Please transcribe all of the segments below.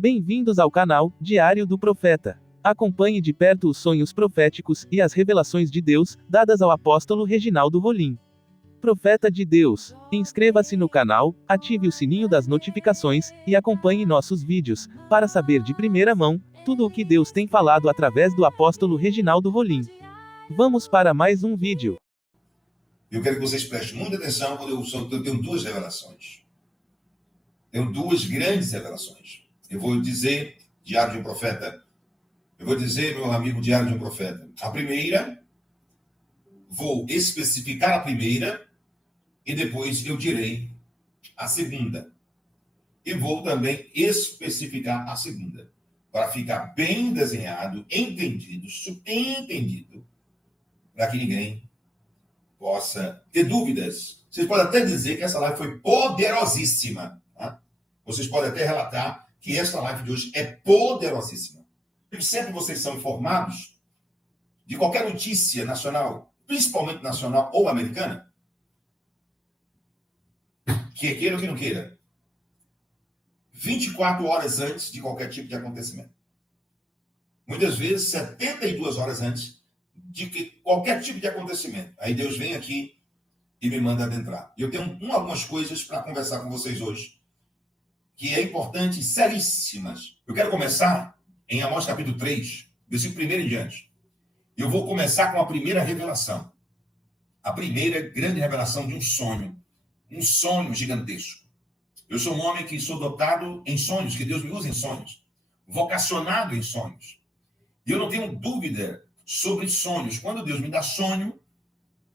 Bem-vindos ao canal Diário do Profeta. Acompanhe de perto os sonhos proféticos e as revelações de Deus, dadas ao apóstolo Reginaldo Rolim. Profeta de Deus, inscreva-se no canal, ative o sininho das notificações e acompanhe nossos vídeos, para saber de primeira mão tudo o que Deus tem falado através do apóstolo Reginaldo Rolim. Vamos para mais um vídeo. Eu quero que vocês prestem muita atenção quando eu tenho duas revelações. Tenho duas grandes revelações. Eu vou dizer, Diário de um Profeta. Eu vou dizer, meu amigo, Diário de um Profeta. A primeira, vou especificar a primeira, e depois eu direi a segunda. E vou também especificar a segunda, para ficar bem desenhado, entendido, subentendido, para que ninguém possa ter dúvidas. Vocês podem até dizer que essa live foi poderosíssima. Tá? Vocês podem até relatar que esta live de hoje é poderosíssima. E sempre vocês são informados de qualquer notícia nacional, principalmente nacional ou americana, que queira ou que não queira, 24 horas antes de qualquer tipo de acontecimento. Muitas vezes 72 horas antes de qualquer tipo de acontecimento. Aí Deus vem aqui e me manda adentrar. Eu tenho algumas coisas para conversar com vocês hoje, que é importante, seríssimas. Eu quero começar em Amós capítulo 3, versículo 1 em diante. Eu vou começar com a primeira revelação. A primeira grande revelação de um sonho gigantesco. Eu sou um homem que sou dotado em sonhos, que Deus me usa em sonhos, vocacionado em sonhos. E eu não tenho dúvida sobre sonhos. Quando Deus me dá sonho,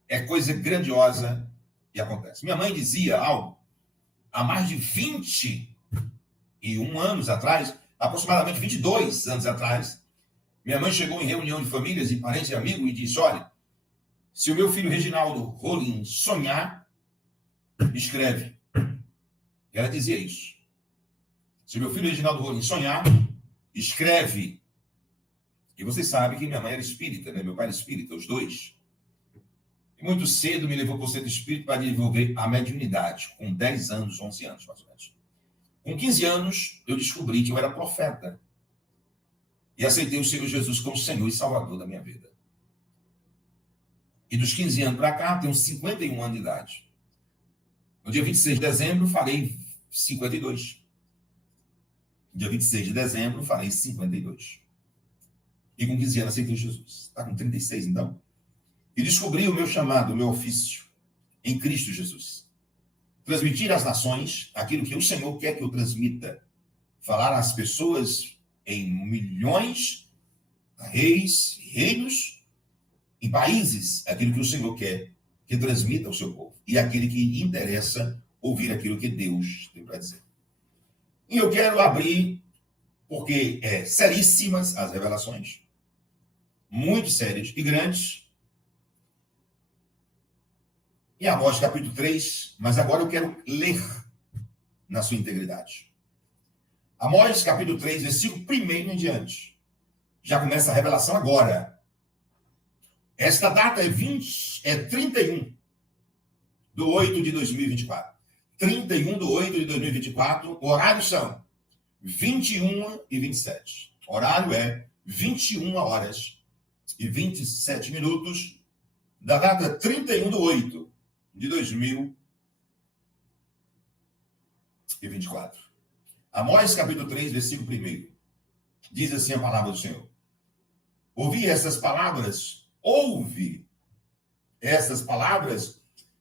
é coisa grandiosa e acontece. Minha mãe dizia algo há mais de 21 anos atrás, aproximadamente 22 anos atrás. Minha mãe chegou em reunião de famílias e parentes e amigos e disse: olha, se o meu filho Reginaldo Rolim sonhar, escreve. Ela dizia isso. Se o meu filho Reginaldo Rolim sonhar, escreve. E vocês sabem que minha mãe era espírita, né? Meu pai era espírita, os dois. E muito cedo me levou para o centro espírita para desenvolver a mediunidade, com 10 anos, 11 anos, mais ou menos. Com 15 anos, eu descobri que eu era profeta. E aceitei o Senhor Jesus como Senhor e Salvador da minha vida. E dos 15 anos para cá, tenho 51 anos de idade. No dia 26 de dezembro, falei 52. No dia 26 de dezembro, falei 52. E com 15 anos, aceitei Jesus. Está com 36, então? E descobri o meu chamado, o meu ofício em Cristo Jesus. Transmitir às nações aquilo que o Senhor quer que eu transmita. Falar às pessoas em milhões, reis, reinos, em países, aquilo que o Senhor quer que transmita ao seu povo. E aquele que interessa ouvir aquilo que Deus tem para dizer. E eu quero abrir, porque é seríssimas as revelações, muito sérias e grandes, em Amós capítulo 3, mas agora eu quero ler na sua integridade. Amós capítulo 3, versículo 1 em diante. Já começa a revelação agora. Esta data é 31/8 de 2024. 31/8 de 2024, horários são 21h27. Horário é 21 horas e 27 minutos da data 31/8 de 2024. Amós capítulo 3, versículo 1. Diz assim a palavra do Senhor. Ouve essas palavras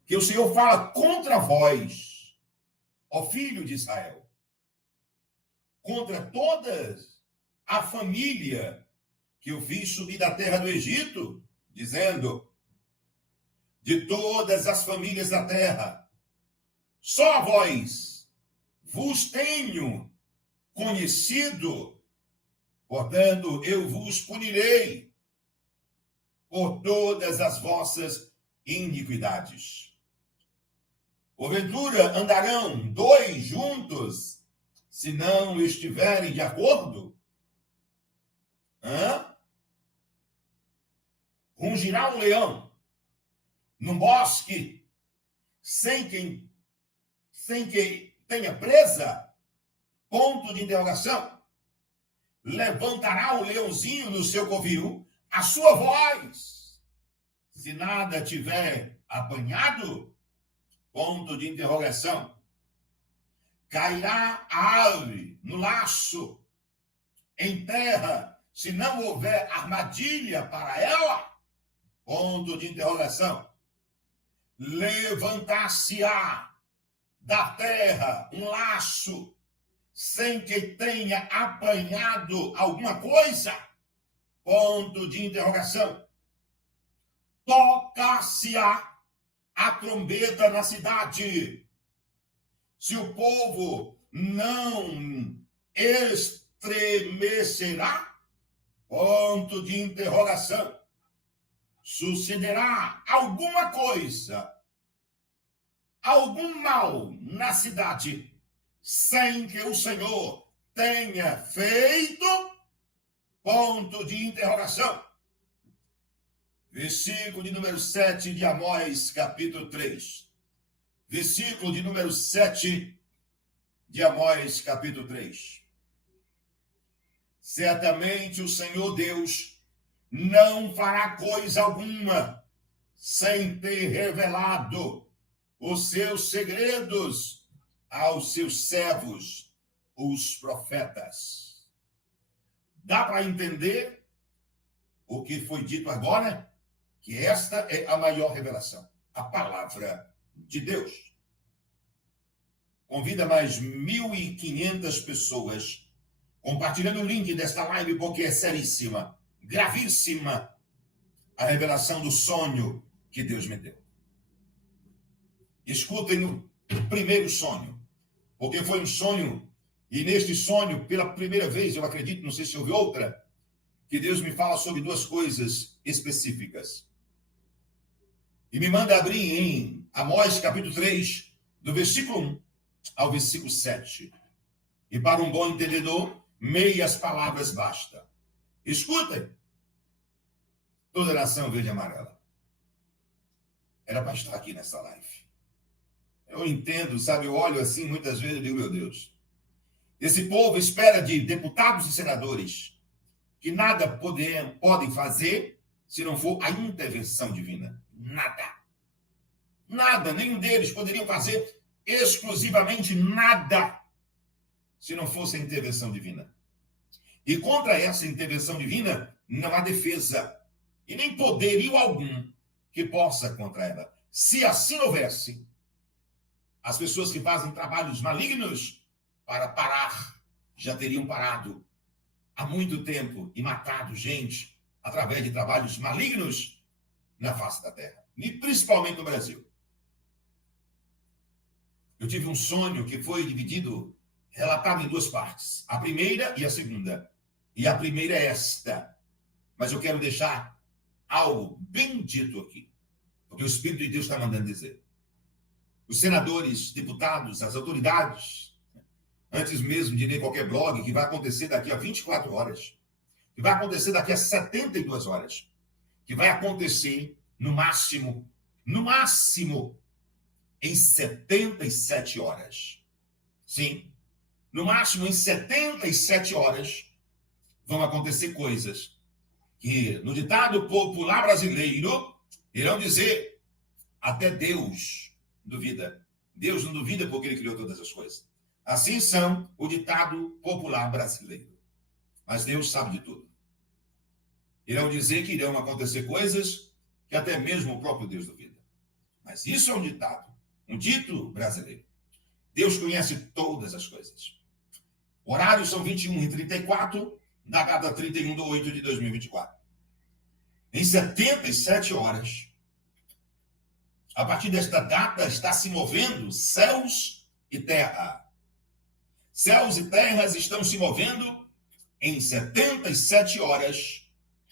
que o Senhor fala contra vós, ó filho de Israel, contra toda a família que eu fiz subir da terra do Egito, dizendo: de todas as famílias da terra, só a vós vos tenho conhecido, portanto eu vos punirei por todas as vossas iniquidades. Porventura andarão dois juntos, se não estiverem de acordo? Rugirá um leão num bosque sem que tenha presa? Ponto de interrogação. levantará o leãozinho no seu covil, a sua voz. Se nada tiver apanhado, ponto de interrogação. Cairá a ave no laço, em terra, se não houver armadilha para ela, ponto de interrogação. Levantar-se-á da terra um laço, sem que tenha apanhado alguma coisa, ponto de interrogação. Tocar-se-á a trombeta na cidade, se o povo não estremecerá, ponto de interrogação. Sucederá alguma coisa, algum mal na cidade, sem que o Senhor tenha feito, ponto de interrogação. Versículo de número 7 de Amós, capítulo 3. Versículo de número 7 de Amós, capítulo 3. Certamente o Senhor Deus não fará coisa alguma sem ter revelado os seus segredos aos seus servos, os profetas. Dá para entender o que foi dito agora? Que esta é a maior revelação, a palavra de Deus. Convida mais 1.500 pessoas compartilhando o link desta live, porque é seríssima, gravíssima a revelação do sonho que Deus me deu. Escutem o primeiro sonho, porque foi um sonho, e neste sonho, pela primeira vez, eu acredito, não sei se houve outra, que Deus me fala sobre duas coisas específicas. E me manda abrir em Amós, capítulo 3, do versículo 1 ao versículo 7. E para um bom entendedor, meias palavras basta. Escutem. Toda nação verde e amarela. Era para estar aqui nessa live. Eu entendo, sabe, eu olho assim muitas vezes e digo, meu Deus, esse povo espera de deputados e senadores que nada podem fazer se não for a intervenção divina. Nada. Nada, nenhum deles poderiam fazer exclusivamente nada se não fosse a intervenção divina. E contra essa intervenção divina não há defesa e nem poderio algum que possa contra ela. Se assim houvesse, as pessoas que fazem trabalhos malignos para parar já teriam parado há muito tempo e matado gente através de trabalhos malignos na face da terra, e principalmente no Brasil. Eu tive um sonho que foi dividido, relatado em duas partes, a primeira e a segunda. E a primeira é esta, mas eu quero deixar algo bem dito aqui, porque o Espírito de Deus está mandando dizer. Os senadores, deputados, as autoridades, antes mesmo de ler qualquer blog, que vai acontecer daqui a 24 horas, que vai acontecer daqui a 72 horas, que vai acontecer no máximo, em 77 horas. Sim, no máximo em 77 horas vão acontecer coisas que, no ditado popular brasileiro, irão dizer, até Deus duvida. Deus não duvida porque ele criou todas as coisas. Assim são o ditado popular brasileiro. Mas Deus sabe de tudo. Irão dizer que irão acontecer coisas que até mesmo o próprio Deus duvida. Mas isso é um ditado, um dito brasileiro. Deus conhece todas as coisas. Horários são 21h34, da data 31/8 de 2024. Em 77 horas, a partir desta data, está se movendo céus e terra. Céus e terras estão se movendo em 77 horas.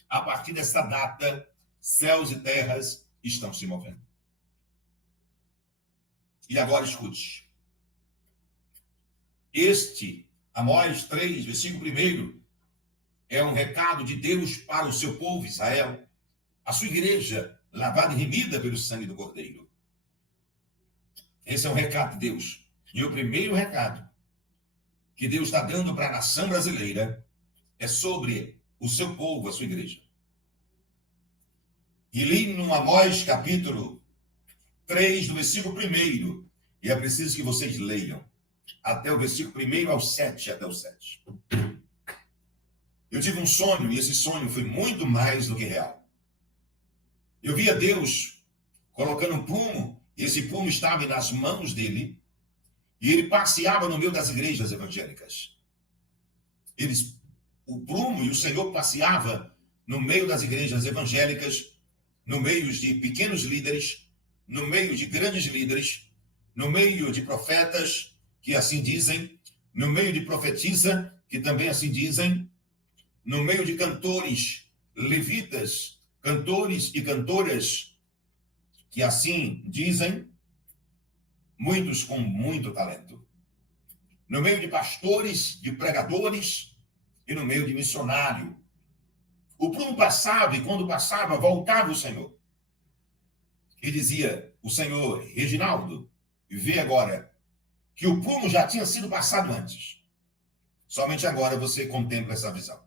A partir desta data, céus e terras estão se movendo. E agora escute. Este, Amós 3, versículo 1, é um recado de Deus para o seu povo Israel, a sua igreja, lavada e remida pelo sangue do Cordeiro. Esse é um recado de Deus. E o primeiro recado que Deus está dando para a nação brasileira é sobre o seu povo, a sua igreja. E li no Amós, capítulo 3, do versículo 1, e é preciso que vocês leiam, até o versículo 1 ao 7, até o 7. Eu tive um sonho, e esse sonho foi muito mais do que real. Eu via Deus colocando um prumo, e esse prumo estava nas mãos dele, e ele passeava no meio das igrejas evangélicas. O prumo e o Senhor passeava no meio das igrejas evangélicas, no meio de pequenos líderes, no meio de grandes líderes, no meio de profetas, que assim dizem, no meio de profetisa, que também assim dizem, no meio de cantores, levitas, cantores e cantoras, que assim dizem, muitos com muito talento. No meio de pastores, de pregadores e no meio de missionário. O prumo passava e quando passava, voltava o Senhor. E dizia, o Senhor, Reginaldo, vê agora que o prumo já tinha sido passado antes. Somente agora você contempla essa visão.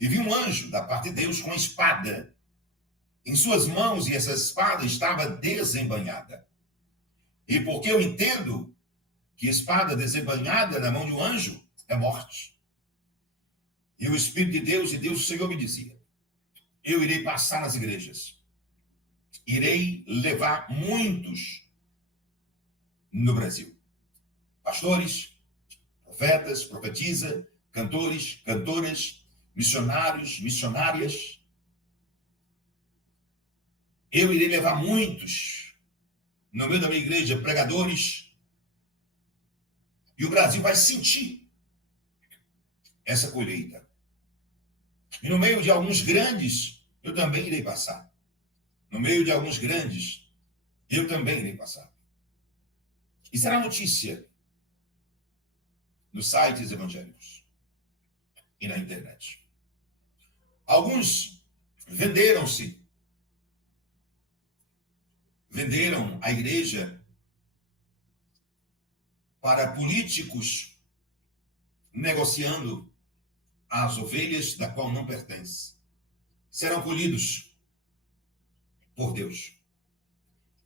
E vi um anjo da parte de Deus com uma espada em suas mãos, e essa espada estava desembainhada. E porque eu entendo que espada desembainhada na mão de um anjo é morte. E o Espírito de Deus e Deus, o Senhor, me dizia, eu irei passar nas igrejas, irei levar muitos no Brasil. Pastores, profetas, profetisa, cantores, cantoras, missionários, missionárias. Eu irei levar muitos no meio da minha igreja, pregadores. E o Brasil vai sentir essa colheita. E no meio de alguns grandes, eu também irei passar. No meio de alguns grandes, eu também irei passar. E será notícia nos sites evangélicos e na internet. Alguns venderam a igreja para políticos negociando as ovelhas da qual não pertence. Serão colhidos por Deus.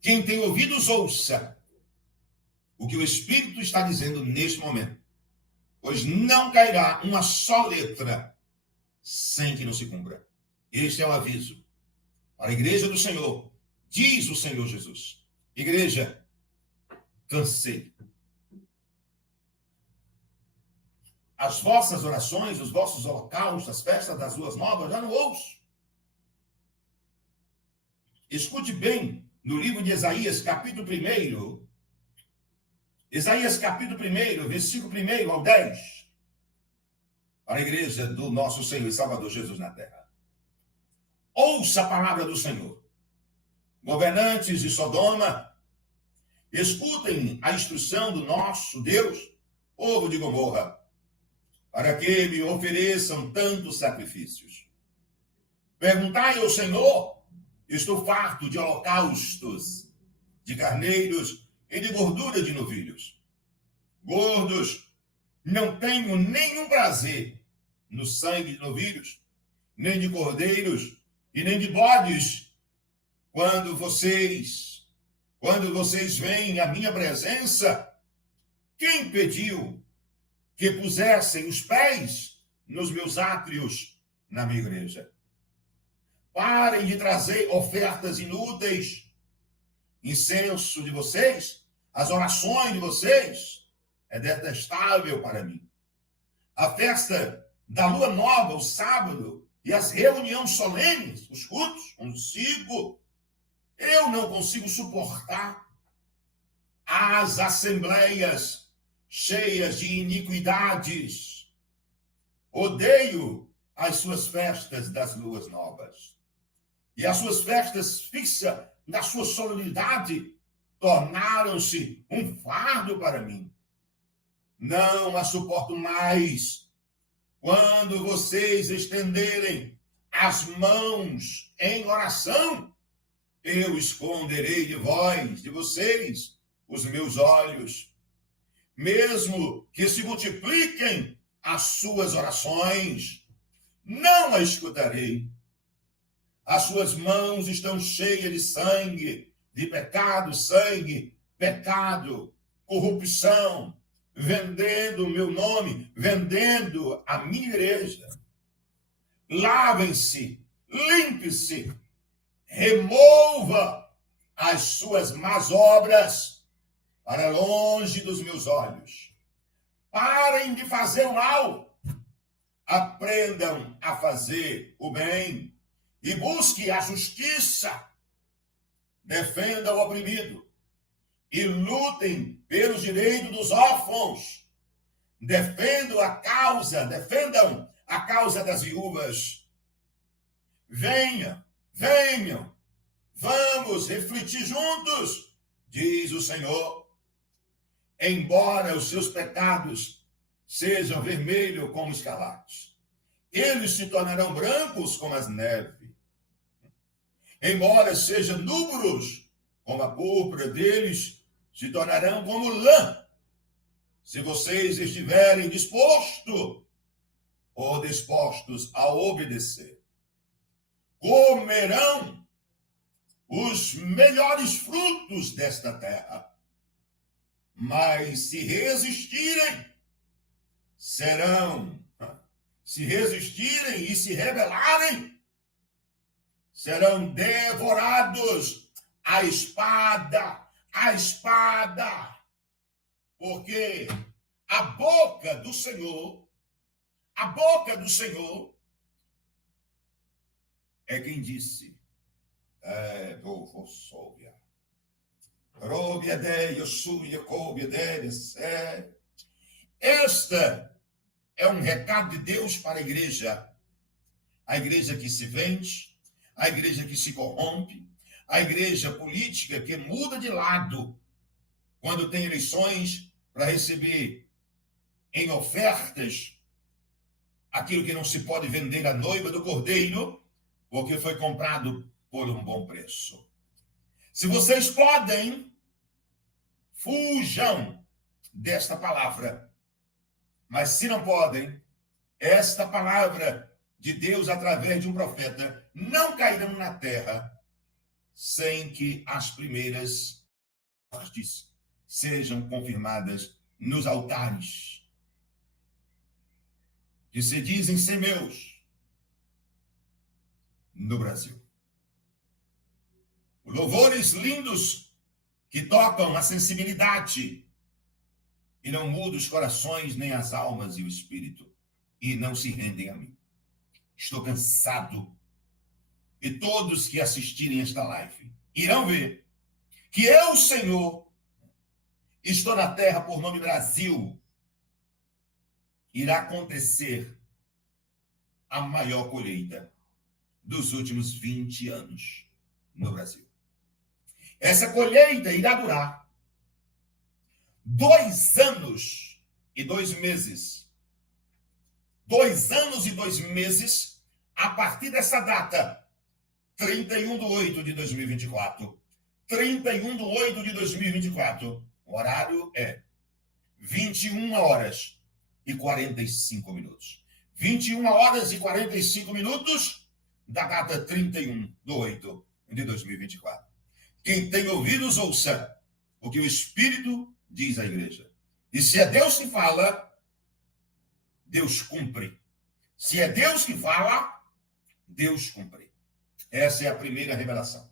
Quem tem ouvidos, ouça o que o Espírito está dizendo neste momento. Pois não cairá uma só letra sem que não se cumpra. Este é o aviso para a igreja do Senhor, diz o Senhor Jesus. Igreja, cansei. As vossas orações, os vossos holocaustos, as festas das luas novas, já não ouço. Escute bem, no livro de Isaías, capítulo 1, Isaías, capítulo 1, versículo 1 ao 10, para a igreja do nosso Senhor e Salvador Jesus na terra. Ouça a palavra do Senhor. Governantes de Sodoma, escutem a instrução do nosso Deus, povo de Gomorra, para que me ofereçam tantos sacrifícios. Perguntai ao Senhor, estou farto de holocaustos, de carneiros e de gordura de novilhos. Gordos, não tenho nenhum prazer no sangue de novilhos, nem de cordeiros e nem de bodes. Quando vocês veem a minha presença, quem pediu que pusessem os pés nos meus átrios na minha igreja? Parem de trazer ofertas inúteis. Incenso de vocês, as orações de vocês, é detestável para mim. A festa da lua nova, o sábado, e as reuniões solenes, os cultos, eu não consigo suportar. As assembleias cheias de iniquidades. Odeio as suas festas das luas novas. E as suas festas fixas na sua solenidade tornaram-se um fardo para mim. Não a suporto mais. Quando vocês estenderem as mãos em oração, eu esconderei de vocês, os meus olhos. Mesmo que se multipliquem as suas orações, não a escutarei. As suas mãos estão cheias de sangue, de pecado, sangue, pecado, corrupção, vendendo o meu nome, vendendo a minha igreja. Lavem-se, limpe-se, remova as suas más obras para longe dos meus olhos. Parem de fazer o mal, aprendam a fazer o bem e busquem a justiça. Defendam o oprimido e lutem pelos direitos dos órfãos. Defendam a causa das viúvas. Venham, vamos refletir juntos, diz o Senhor. Embora os seus pecados sejam vermelhos como escarlates, eles se tornarão brancos como as neves. Embora sejam núbulos como a púrpura deles, se tornarão como lã, se vocês estiverem dispostos a obedecer. Comerão os melhores frutos desta terra, mas se resistirem e se rebelarem, serão devorados à espada, porque a boca do Senhor é quem disse, esta é um recado de Deus para a igreja que se vende, a igreja que se corrompe, a igreja política que muda de lado quando tem eleições para receber em ofertas aquilo que não se pode vender à noiva do cordeiro, porque foi comprado por um bom preço. Se vocês podem, fujam desta palavra. Mas se não podem, esta palavra de Deus através de um profeta não cairão na terra sem que as primeiras partes sejam confirmadas nos altares, que se dizem ser meus no Brasil. Louvores lindos que tocam a sensibilidade e não mudam os corações, nem as almas e o espírito, e não se rendem a mim. Estou cansado. E todos que assistirem esta live irão ver que eu, Senhor, estou na terra por nome Brasil. Irá acontecer a maior colheita dos últimos 20 anos no Brasil. Essa colheita irá durar 2 anos e 2 meses. 2 anos e 2 meses a partir dessa data, 31/8/2024. 31/8/2024. O horário é 21h45. 21h45 da data 31/8/2024. Quem tem ouvidos, ouça o que o Espírito diz à igreja. E se é Deus que fala, Deus cumpre. Se é Deus que fala, Deus cumpre. Essa é a primeira revelação.